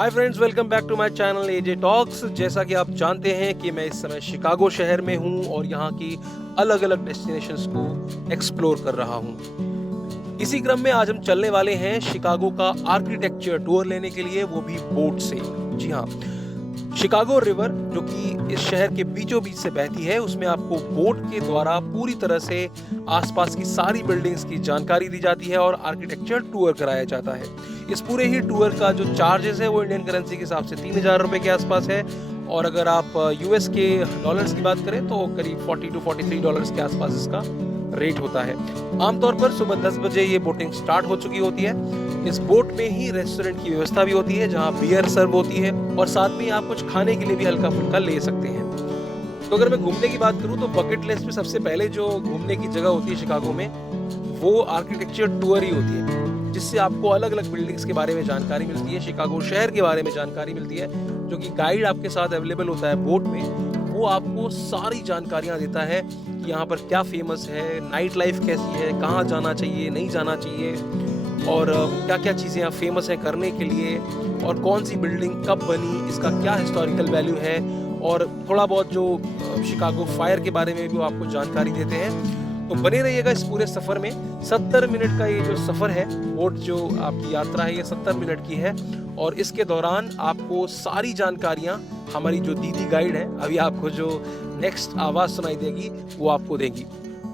Hi friends, welcome back to my channel AJ talks. जैसा कि आप जानते हैं कि मैं इस समय शिकागो शहर में हूं और यहां की अलग अलग डेस्टिनेशंस को एक्सप्लोर कर रहा हूं। इसी क्रम में आज हम चलने वाले हैं शिकागो का आर्किटेक्चर टूर लेने के लिए, वो भी बोट से। जी हाँ, शिकागो रिवर जो कि इस शहर के बीचों बीच से बहती है, उसमें आपको बोट के द्वारा पूरी तरह से आसपास की सारी बिल्डिंग्स की जानकारी दी जाती है और आर्किटेक्चर टूर कराया जाता है। इस पूरे ही टूर का जो चार्जेस है वो इंडियन करेंसी के हिसाब से 3000 रुपए के आसपास है, और अगर आप यूएस के डॉलर्स की बात करें तो करीब 40 to 43 डॉलर्स के आसपास इसका रेट होता है। आमतौर पर सुबह 10 बजे ये बोटिंग स्टार्ट हो चुकी होती है। इस बोट में ही रेस्टोरेंट की व्यवस्था भी होती है जहां बियर सर्व होती है, और साथ में आप कुछ खाने के लिए भी हल्का फुल्का ले सकते हैं। तो अगर मैं घूमने की बात करूं तो बकेट लिस्ट में सबसे पहले जो घूमने की जगह होती है शिकागो में, वो आर्किटेक्चर टूर ही होती है, जिससे आपको अलग अलग बिल्डिंग्स के बारे में जानकारी मिलती है, शिकागो शहर के बारे में जानकारी मिलती है। जो कि गाइड आपके साथ अवेलेबल होता है बोट में, वो आपको सारी जानकारियां देता है कि यहाँ पर क्या फेमस है, नाइट लाइफ कैसी है, कहाँ जाना चाहिए, नहीं जाना चाहिए, और क्या क्या चीज़ें यहाँ फेमस हैं करने के लिए, और कौन सी बिल्डिंग कब बनी, इसका क्या हिस्टोरिकल वैल्यू है, और थोड़ा बहुत जो शिकागो फायर के बारे में भी वो आपको जानकारी देते हैं। तो बने रहिएगा इस पूरे सफ़र में। 70 मिनट का ये जो सफ़र है, बोट जो आपकी यात्रा है, ये 70 मिनट की है, और इसके दौरान आपको सारी जानकारियाँ हमारी जो दीदी गाइड है, अभी आपको जो नेक्स्ट आवाज़ सुनाई देगी वो आपको देंगी।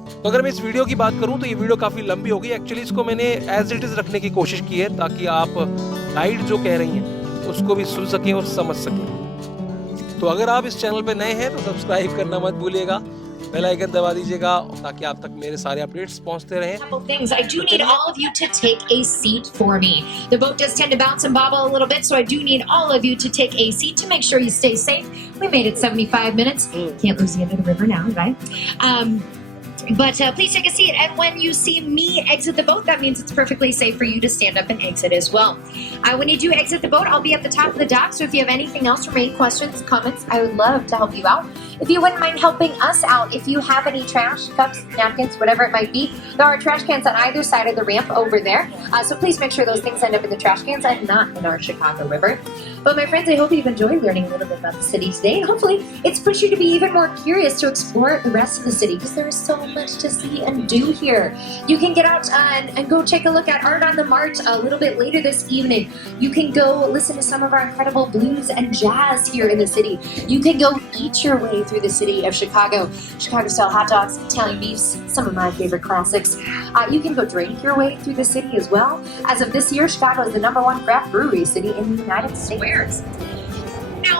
तो अगर मैं इस वीडियो की बात करूं तो ये वीडियो काफ़ी लंबी होगी। एक्चुअली इसको मैंने एज इट इज़ रखने की कोशिश की है ताकि आप गाइड जो कह रही हैं उसको भी सुन सकें और समझ सकें। तो अगर आप इस चैनल पे नए हैं तो सब्सक्राइब करना मत भूलिएगा, बेल आइकन दबा दीजिएगा ताकि आप तक मेरे सारे अपडेट्स पहुंचते रहें। Things. I do need all of you to take a seat for me. The boat does tend to bounce and bobble a little bit, so I do need all of you to take a seat to make sure you stay safe. We made it 75 minutes. Can't lose the end of the river now, right? But please take a seat, and when you see me exit the boat, that means it's perfectly safe for you to stand up and exit as well. When you do exit the boat, I'll be at the top of the dock, so if you have anything else or any questions, comments, I would love to help you out. If you wouldn't mind helping us out, if you have any trash, cups, napkins, whatever it might be, there are trash cans on either side of the ramp over there, so please make sure those things end up in the trash cans and not in our Chicago River. But my friends, I hope you've enjoyed learning a little bit about the city today, and hopefully it's pushed you to be even more curious to explore the rest of the city, because there is so much to see and do here. You can get out and go take a look at Art on the March a little bit later this evening. You can go listen to some of our incredible blues and jazz here in the city. You can go eat your way through the city of Chicago. Chicago-style hot dogs, Italian beefs, some of my favorite classics. You can go drink your way through the city as well. As of this year, Chicago is the #1 craft brewery city in the United States. Now,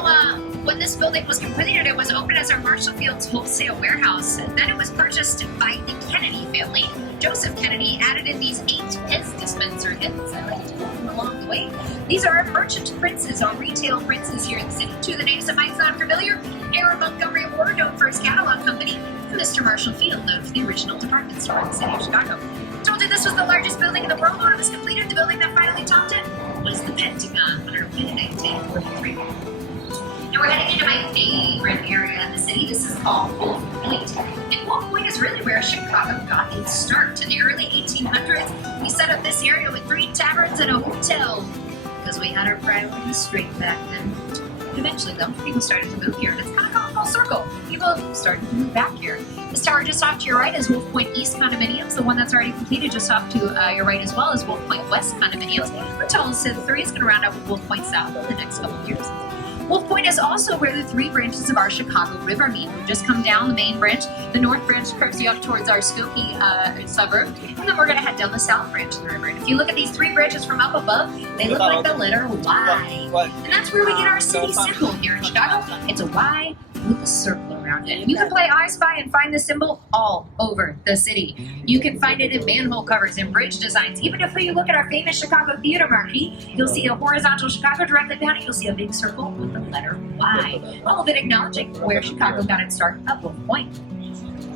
when this building was completed, it was opened as our Marshall Field's wholesale warehouse, and then it was purchased by the Kennedy family. Joseph Kennedy added in these 8 Pez dispenser hits. I like to put them along the way. These are our merchant princes, our retail princes here in the city. Two of the names that might sound familiar: Aaron Montgomery Ward, known for his catalog company, and Mr. Marshall Field, known for the original department store in the city of Chicago. Told you this was the largest building in the world when it was completed. The building that finally topped it was the Pentagon, under Benedict 1043. Now we're heading into my favorite area in the city. This is called Wolf Point. And Wolf Point is really where Chicago got its start. In the early 1800s, we set up this area with 3 taverns and a hotel, because we had our priorities straight back then. Eventually, though, people started to move here, and it's kind of gone full circle. People started to move back here. This tower just off to your right is Wolf Point East Condominiums. The one that's already completed just off to your right as well is Wolf Point West Condominiums. The tallest of the 3 is going to round out with Wolf Point South over the next couple of years. Wolf Point is also where the 3 branches of our Chicago River meet. We've just come down the main branch. The north branch curves you up towards our Skokie suburb, and then we're going to head down the south branch of the river. And if you look at these 3 branches from up above, they look like the letter Y. And that's where we get our city symbol here in Chicago. It's a Y with a circle around it. You can play I Spy and find the symbol all over the city. You can find it in manhole covers and bridge designs. Even if you look at our famous Chicago theater marquee, you'll see a horizontal Chicago directly behind it. You'll see a big circle with the letter Y. All of it acknowledging where Chicago got its start at Wolf Point.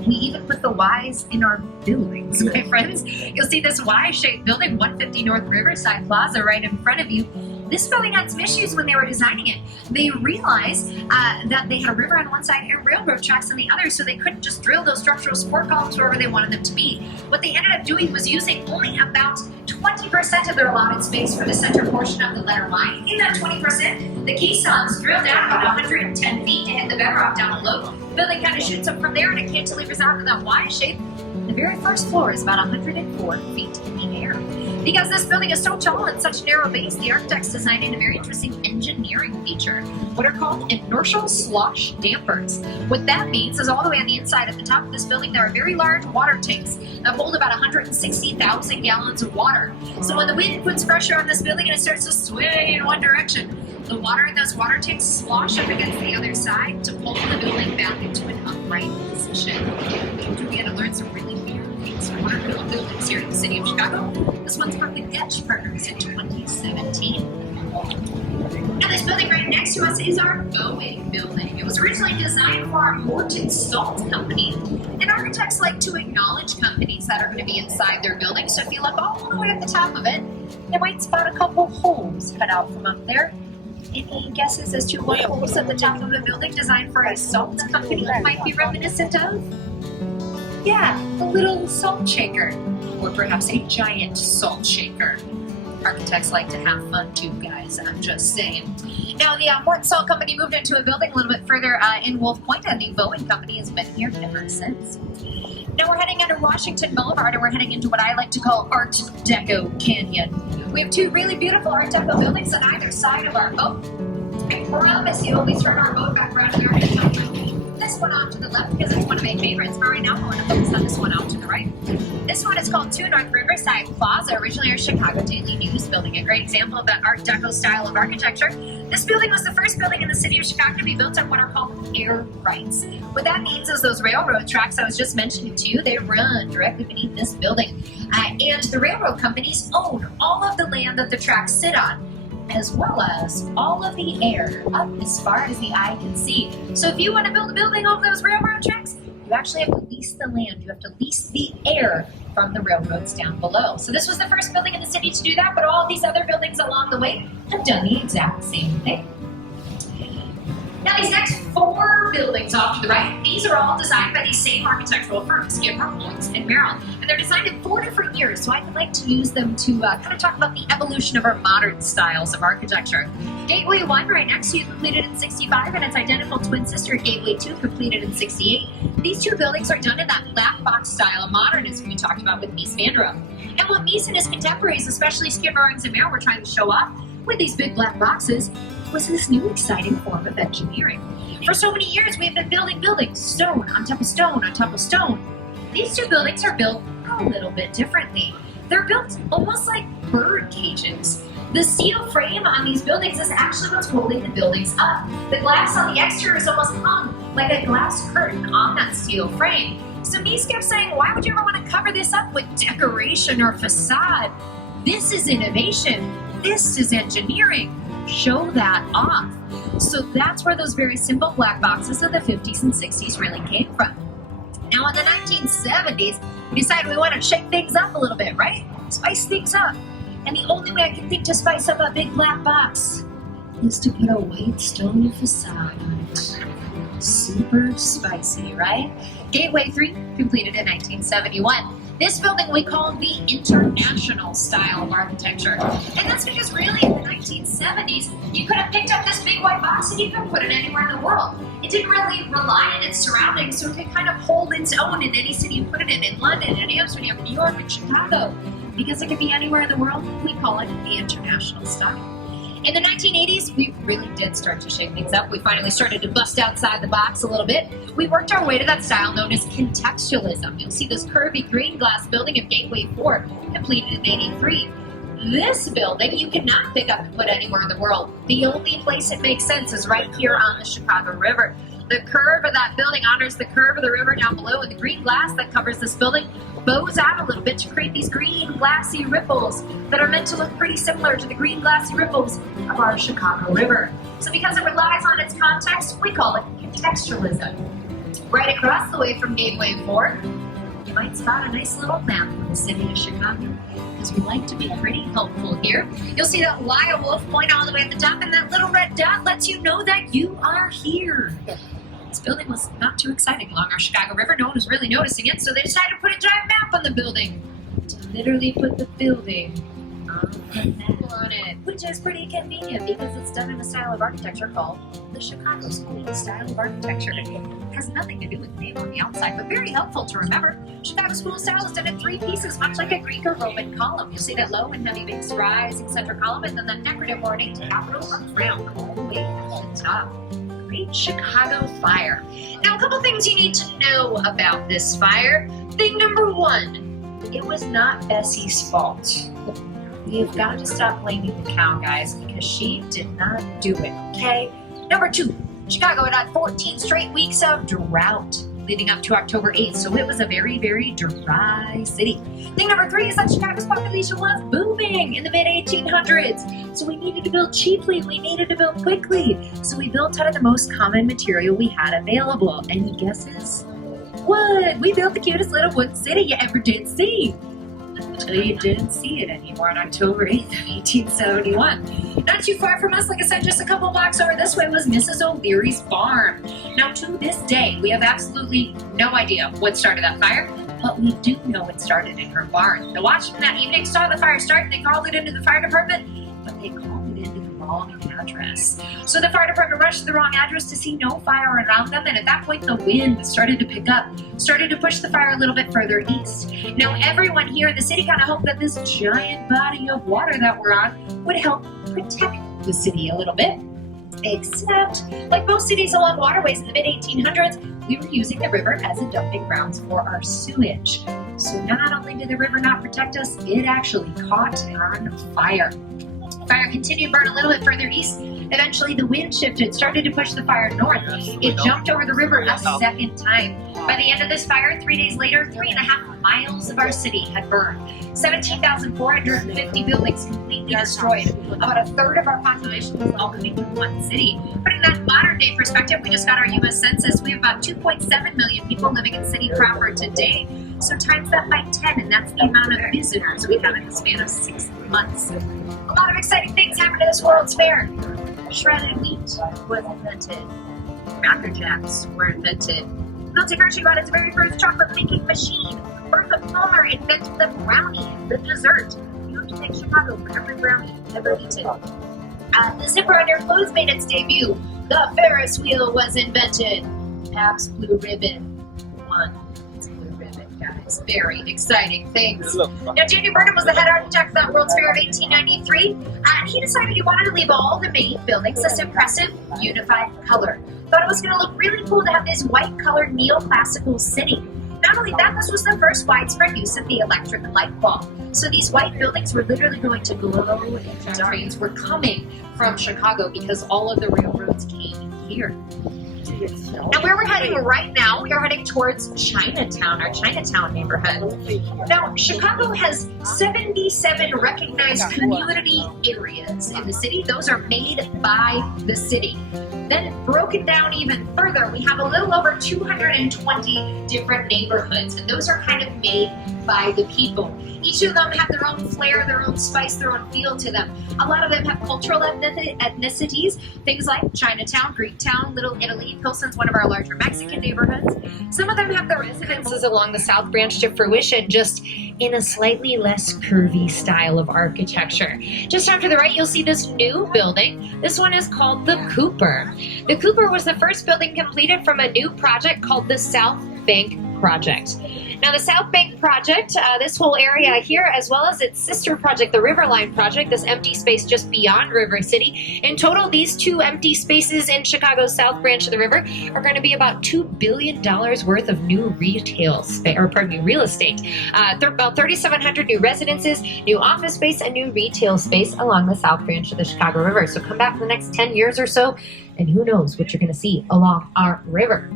We even put the Y's in our buildings, my friends. You'll see this Y-shaped building, 150 North Riverside Plaza, right in front of you. This building had some issues when they were designing it. They realized that they had a river on one side and railroad tracks on the other, so they couldn't just drill those structural support columns wherever they wanted them to be. What they ended up doing was using only about 20% of their allotted space for the center portion of the letter Y. In that 20%, the keystones drilled down about 110 feet to hit the bedrock down below. The building kind of shoots up from there and it cantilevers out in that Y shape. The very first floor is about 104 feet in the air. Because this building is so tall and such a narrow base, the architects designed in a very interesting engineering feature, what are called inertial slosh dampers. What that means is all the way on the inside at the top of this building, there are very large water tanks that hold about 160,000 gallons of water. So when the wind puts pressure on this building and it starts to sway in one direction, the water in those water tanks slosh up against the other side to pull the building back into an upright position. We're going to learn some really weird things from one of the buildings here in the city of Chicago. This one's from the Getch Partners in 2017. And this building right next to us is our Boeing building. It was originally designed for our Morton Salt Company. And architects like to acknowledge companies that are going to be inside their building. So if you look all the way at the top of it, you might spot a couple holes cut out from up there. Any guesses as to what holes at the top of a building designed for a salt company might be reminiscent of? Yeah, a little salt shaker, or perhaps a giant salt shaker. Architects like to have fun too, guys, I'm just saying. Now, the Morton Salt Company moved into a building a little bit further in Wolf Point, and the Boeing Company has been here ever since. Now we're heading under Washington Boulevard, and we're heading into what I like to call Art Deco Canyon. We have two really beautiful Art Deco buildings on either side of our boat. I promise you, we turn our boat back around here and this one off to the left because it's one of my favorites, but right now I want to focus on this one out to the right. This one is called 2 North Riverside Plaza, originally a Chicago Daily News building, a great example of that Art Deco style of architecture. This building was the first building in the city of Chicago to be built on what are called air rights. What that means is those railroad tracks I was just mentioning to you, they run directly beneath this building. And the railroad companies own all of the land that the tracks sit on, as well as all of the air up as far as the eye can see. So if you want to build a building over those railroad tracks, you actually have to lease the land. You have to lease the air from the railroads down below. So this was the first building in the city to do that, but all of these other buildings along the way have done the exact same thing. Now these next 4 buildings off to the right, these are all designed by these same architectural firms, Skidmore, Owens, and Merrill. And they're designed in 4 different years, so I would like to use them to kind of talk about the evolution of our modern styles of architecture. Gateway 1 right next to you completed in 65, and its identical twin sister Gateway 2 completed in 68. These 2 buildings are done in that black box style of modernism we talked about with Mies van der Rohe. And what Mies and his contemporaries, especially Skidmore, Owens, and Merrill, were trying to show off with these big black boxes was this new exciting form of engineering. For so many years, we've been building buildings, stone on top of stone on top of stone. These 2 buildings are built a little bit differently. They're built almost like bird cages. The steel frame on these buildings is actually what's holding the buildings up. The glass on the exterior is almost hung like a glass curtain on that steel frame. So Mies kept saying, why would you ever want to cover this up with decoration or facade? This is innovation. This is engineering. Show that off. So that's where those very simple black boxes of the 50s and 60s really came from. Now in the 1970s, we decided we want to shake things up a little bit, right? Spice things up. And the only way I can think to spice up a big black box is to put a white stone facade on it. Super spicy, right? Gateway 3 completed in 1971. This building we call the International style of architecture. And that's because really in the 1970s, you could have picked up this big white box and you could put it anywhere in the world. It didn't really rely on its surroundings, so it could kind of hold its own in any city you put it in London, in Amsterdam, New York, and Chicago. Because it could be anywhere in the world, we call it the International style. In the 1980s, we really did start to shake things up. We finally started to bust outside the box a little bit. We worked our way to that style known as Contextualism. You'll see this curvy green glass building of Gateway 4, completed in 83. This building you cannot pick up and put anywhere in the world. The only place it makes sense is right here on the Chicago River. The curve of that building honors the curve of the river down below, and the green glass that covers this building bows out a little bit to create these green glassy ripples that are meant to look pretty similar to the green glassy ripples of our Chicago River. So because it relies on its context, we call it contextualism. Right across the way from Gateway 4, you might spot a nice little map of the city of Chicago, because we like to be pretty helpful here. You'll see that Lyle Wolf point all the way at the top, and that little red dot lets you know that you are here. This building was not too exciting along our Chicago River. No one was really noticing it, so they decided to put a giant map on the building to literally put the building on it, which is pretty convenient because it's done in a style of architecture called the Chicago School style of architecture. It has nothing to do with the name on the outside, but very helpful to remember. Chicago School style is done in 3 pieces, much like a Greek or Roman column. You'll see that low and heavy base rising center column, and then the decorative ornate capital up crown all the way at the top. Great Chicago fire. Now, a couple things you need to know about this fire. Thing number 1, it was not Bessie's fault. You've got to stop blaming the cow, guys, because she did not do it, okay? Number 2, Chicago had had 14 straight weeks of drought leading up to October 8th, so it was a very, very dry city. Thing number 3 is that Chicago's population was booming in the mid-1800s, so we needed to build cheaply, we needed to build quickly, so we built out of the most common material we had available. Any guesses? Wood! We built the cutest little wooden city you ever did see. Until you didn't see it anymore on October 8th of 1871. Not too far from us, like I said, just a couple blocks over this way was Mrs. O'Leary's farm. Now, to this day, we have absolutely no idea what started that fire, but we do know it started in her barn. The watchman that evening saw the fire start, and they called it into the fire department, but they called it into the wrong address. So the fire department rushed to the wrong address to see no fire around them, and at that point the wind started to pick up, started to push the fire a little bit further east. Now everyone here in the city kind of hoped that this giant body of water that we're on would help protect the city a little bit. Except, like most cities along waterways in the mid-1800s, we were using the river as a dumping grounds for our sewage. So not only did the river not protect us, it actually caught on fire. Fire continued to burn a little bit further east. Eventually, the wind shifted, started to push the fire north. It jumped over the river a second time. By the end of this fire, 3 days later, 3.5 miles of our city had burned. 17,450 buildings completely destroyed. About a third of our population was all coming from one city. Putting that in modern day perspective, we just got our U.S. Census. We have about 2.7 million people living in city proper today. So times that by 10, and that's the amount of visitors we have in the span of 6 months. A lot of exciting things happened at this World's Fair. Shredded wheat was invented. Cracker Jacks were invented. Milton Hershey got its very first chocolate making machine. Bertha Palmer invented the brownie, the dessert. You have to thank Chicago for every brownie ever eaten. The zipper on your clothes made its debut. The Ferris wheel was invented. Pabst Blue Ribbon won. Guys, very exciting things. Now, J.D. Burnham was the head architect of that World's Fair of 1893, and he decided he wanted to leave all the main buildings this impressive, unified color. Thought it was going to look really cool to have this white-colored neoclassical city. Not only that, this was the first widespread use of the electric light bulb. So these white buildings were literally going to glow, and trains were coming from Chicago because all of the railroads came here. Now, where we're heading right now, we are heading towards Chinatown, our Chinatown neighborhood. Now, Chicago has 77 recognized community areas in the city. Those are made by the city. Then, broken down even further, we have a little over 220 different neighborhoods, and those are kind of made by the people. Each of them have their own flair, their own spice, their own feel to them. A lot of them have cultural ethnicities, things like Chinatown, Greektown, Little Italy. Pilsen's one of our larger Mexican neighborhoods. Some of them have their residences along the South Branch to fruition, just in a slightly less curvy style of architecture. Just off to the right, you'll see this new building. This one is called the Cooper. The Cooper was the first building completed from a new project called the South Bank Project. Now, the South Bank Project, this whole area here, as well as its sister project, the Riverline Project, this empty space just beyond River City. In total, these 2 empty spaces in Chicago's South Branch of the river are going to be about $2 billion worth of new real estate. About 3,700 new residences, new office space, and new retail space along the South Branch of the Chicago River. So come back in the next 10 years or so, and who knows what you're going to see along our river.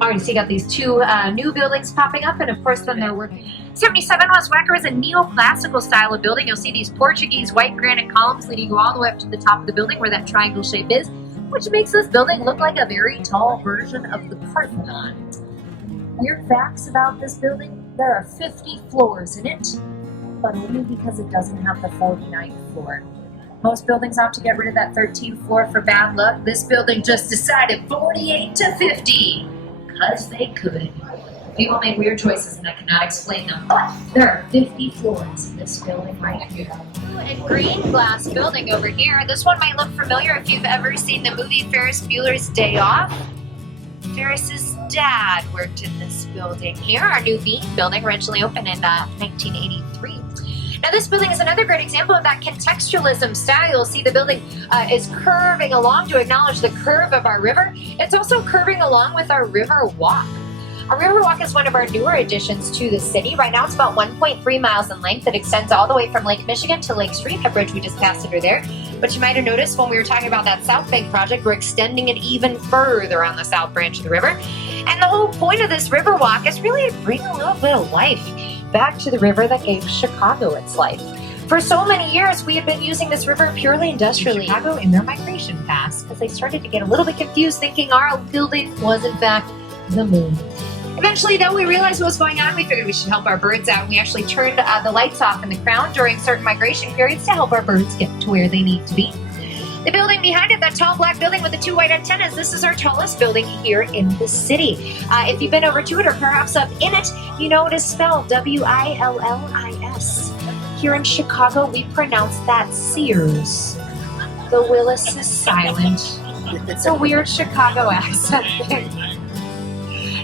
Alright, so you got these 2 new buildings popping up, and of course then they're working. 77 West Wacker is a neoclassical style of building. You'll see these Portuguese white granite columns leading you all the way up to the top of the building where that triangle shape is, which makes this building look like a very tall version of the Parthenon. Weird facts about this building. there are 50 floors in it, but only because it doesn't have the 49th floor. Most buildings opt to get rid of that 13th floor for bad luck. This building just decided 48 to 50, because they could. People made weird choices and I cannot explain them, but there are 50 floors in this building right here. Blue and green glass building over here. This one might look familiar if you've ever seen the movie Ferris Bueller's Day Off. Ferris's dad worked in this building here. Our new Bean building originally opened in 1983. Now this building is another great example of that contextualism style. You'll see the building is curving along to acknowledge the curve of our river. It's also curving along with our Riverwalk. Our Riverwalk is one of our newer additions to the city. Right now it's about 1.3 miles in length. It extends all the way from Lake Michigan to Lake Street, a bridge we just passed under there. But you might have noticed when we were talking about that South Bank project, we're extending it even further on the south branch of the river. And the whole point of this Riverwalk is really to bring a little bit of life back to the river that gave Chicago its life. For so many years, we have been using this river purely industrially. Chicago in their migration paths, because they started to get a little bit confused thinking our building was in fact the moon. Eventually, though, we realized what was going on. We figured we should help our birds out. We actually turned the lights off in the crown during certain migration periods to help our birds get to where they need to be. The building behind it, that tall black building with the 2 white antennas, this is our tallest building here in the city. If you've been over to it or perhaps up in it, you know it is spelled W-I-L-L-I-S. Here in Chicago, we pronounce that Sears. The Willis is silent. It's a weird Chicago accent thing.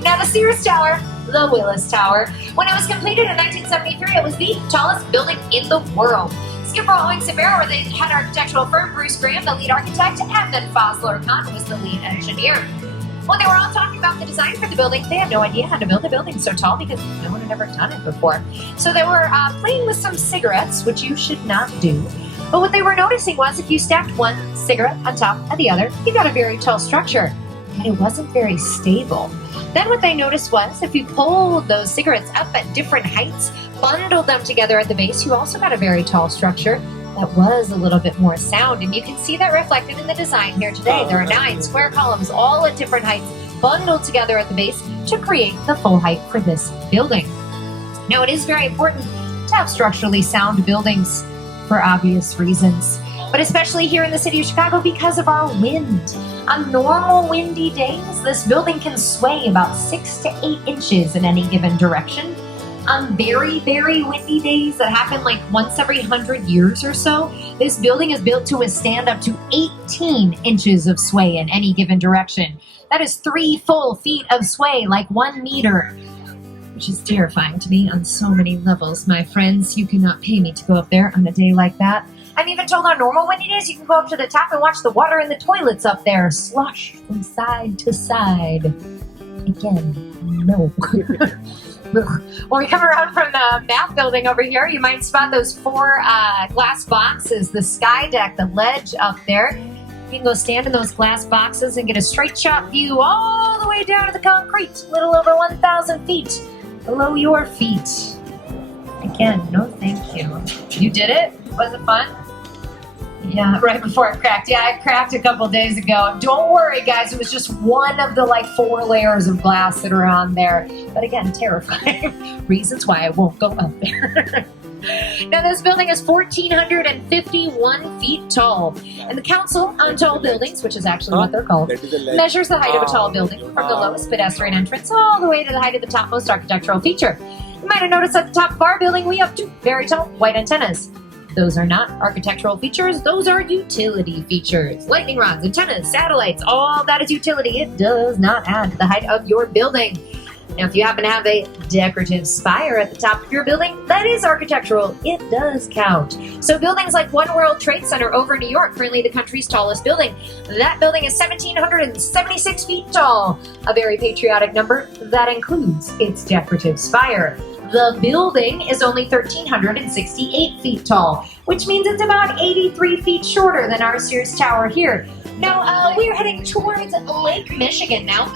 Now the Sears Tower, the Willis Tower, when it was completed in 1973, it was the tallest building in the world. Skip Owings and Barrow were the head architectural firm, Bruce Graham, the lead architect, and then Fosler Kahn was the lead engineer. When they were all talking about the design for the building, they had no idea how to build a building so tall because no one had ever done it before. So they were playing with some cigarettes, which you should not do. But what they were noticing was if you stacked one cigarette on top of the other, you got a very tall structure. But it wasn't very stable. Then what they noticed was if you pulled those cigarettes up at different heights, bundled them together at the base, you also got a very tall structure that was a little bit more sound. And you can see that reflected in the design here today. There are 9 square columns, all at different heights, bundled together at the base to create the full height for this building. Now, it is very important to have structurally sound buildings for obvious reasons, but especially here in the city of Chicago because of our wind. On normal windy days, this building can sway about 6 to 8 inches in any given direction. On very, very windy days that happen like once every 100 years or so, this building is built to withstand up to 18 inches of sway in any given direction. That is 3 full feet of sway, like 1 meter, which is terrifying to me on so many levels, my friends. You cannot pay me to go up there on a day like that. I'm even told on normal windy days, you can go up to the top and watch the water in the toilets up there slosh from side to side. Again, no. When we come around from the math building over here, you might spot those 4 glass boxes, the sky deck, the ledge up there. You can go stand in those glass boxes and get a straight shot view all the way down to the concrete, a little over 1,000 feet below your feet. Again, no thank you. You did it? Was it fun? Yeah, right before it cracked. Yeah, it cracked a couple days ago. Don't worry, guys. It was just one of the 4 layers of glass that are on there. But again, terrifying. Reasons why I won't go up there. Now, this building is 1,451 feet tall. And the Council on Tall Buildings, which is actually what they're called, measures the height of a tall building from the lowest pedestrian entrance all the way to the height of the topmost architectural feature. You might have noticed at the top of our building, we have 2 very tall white antennas. Those are not architectural features, those are utility features. Lightning rods, antennas, satellites, all that is utility. It does not add to the height of your building. Now, if you happen to have a decorative spire at the top of your building, that is architectural. It does count. So buildings like One World Trade Center over in New York, currently the country's tallest building. That building is 1,776 feet tall, a very patriotic number that includes its decorative spire. The building is only 1,368 feet tall, which means it's about 83 feet shorter than our Sears Tower here. Now, we're heading towards Lake Michigan now.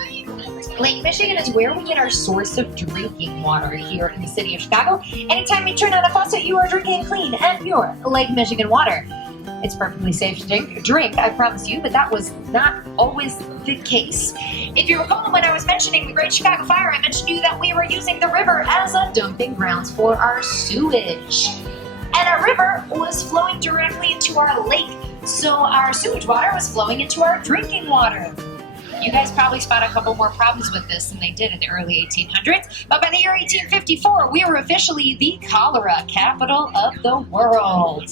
Lake Michigan is where we get our source of drinking water here in the city of Chicago. Anytime you turn on a faucet, you are drinking clean and pure Lake Michigan water. It's perfectly safe to drink, I promise you, but that was not always the case. If you recall, when I was mentioning the Great Chicago Fire, I mentioned to you that we were using the river as a dumping grounds for our sewage. And our river was flowing directly into our lake, so our sewage water was flowing into our drinking water. You guys probably spot a couple more problems with this than they did in the early 1800s, but by the year 1854, we were officially the cholera capital of the world.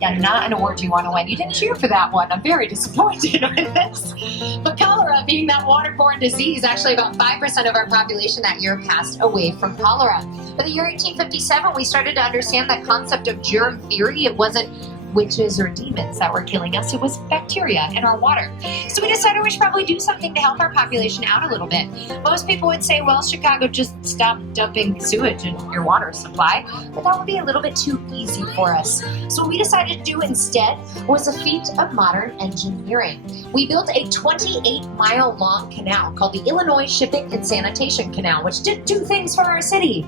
Yeah, not an award you want to win. You didn't cheer for that one. I'm very disappointed with this. But cholera, being that waterborne disease, actually about 5% of our population that year passed away from cholera. By the year 1857, we started to understand that concept of germ theory. It wasn't witches or demons that were killing us, it was bacteria in our water. So we decided we should probably do something to help our population out a little bit. Most people would say, well, Chicago, just stop dumping sewage in your water supply, but that would be a little bit too easy for us. So what we decided to do instead was a feat of modern engineering. We built a 28-mile long canal called the Illinois Shipping and Sanitation Canal, which did two things for our city: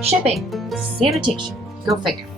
shipping, sanitation. Go figure.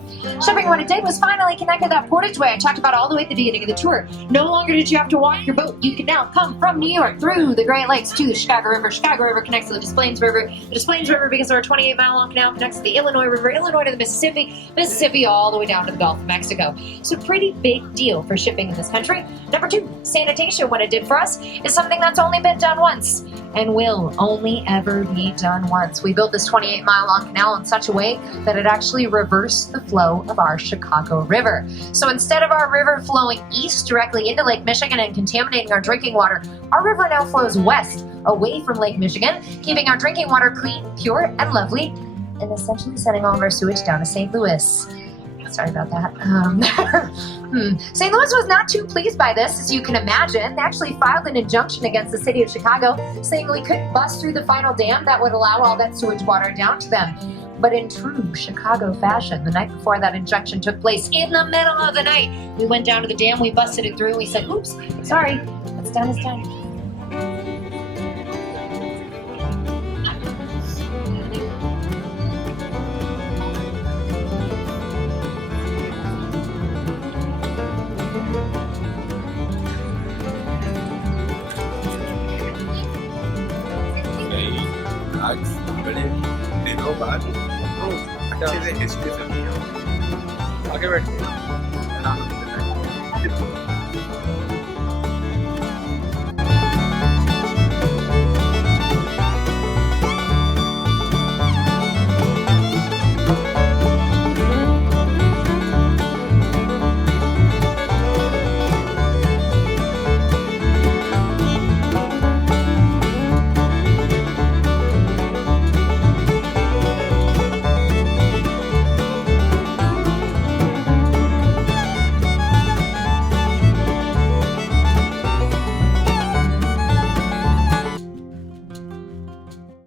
Shipping, what it did was finally connected that portageway I talked about all the way at the beginning of the tour. No longer did you have to walk your boat. You can now come from New York through the Great Lakes to the Chicago River. Chicago River connects to the Des Plaines River. The Des Plaines River, because of our 28-mile long canal, connects to the Illinois River. Illinois to the Mississippi. Mississippi all the way down to the Gulf of Mexico. So pretty big deal for shipping in this country. Number two, sanitation, what it did for us is something that's only been done once and will only ever be done once. We built this 28-mile long canal in such a way that it actually reversed the flow of our Chicago River. So instead of our river flowing east directly into Lake Michigan and contaminating our drinking water, our river now flows west away from Lake Michigan, keeping our drinking water clean, pure, and lovely, and essentially sending all of our sewage down to St. Louis. Sorry about that. St. Louis was not too pleased by this, as you can imagine. They actually filed an injunction against the city of Chicago, saying we couldn't bust through the final dam that would allow all that sewage water down to them. But in true Chicago fashion, the night before that injunction took place, in the middle of the night, we went down to the dam, we busted it through, and we said, oops, sorry, what's done is done. आज बड़े दिनों बाद अच्छे से history से आगे बैठ हाँ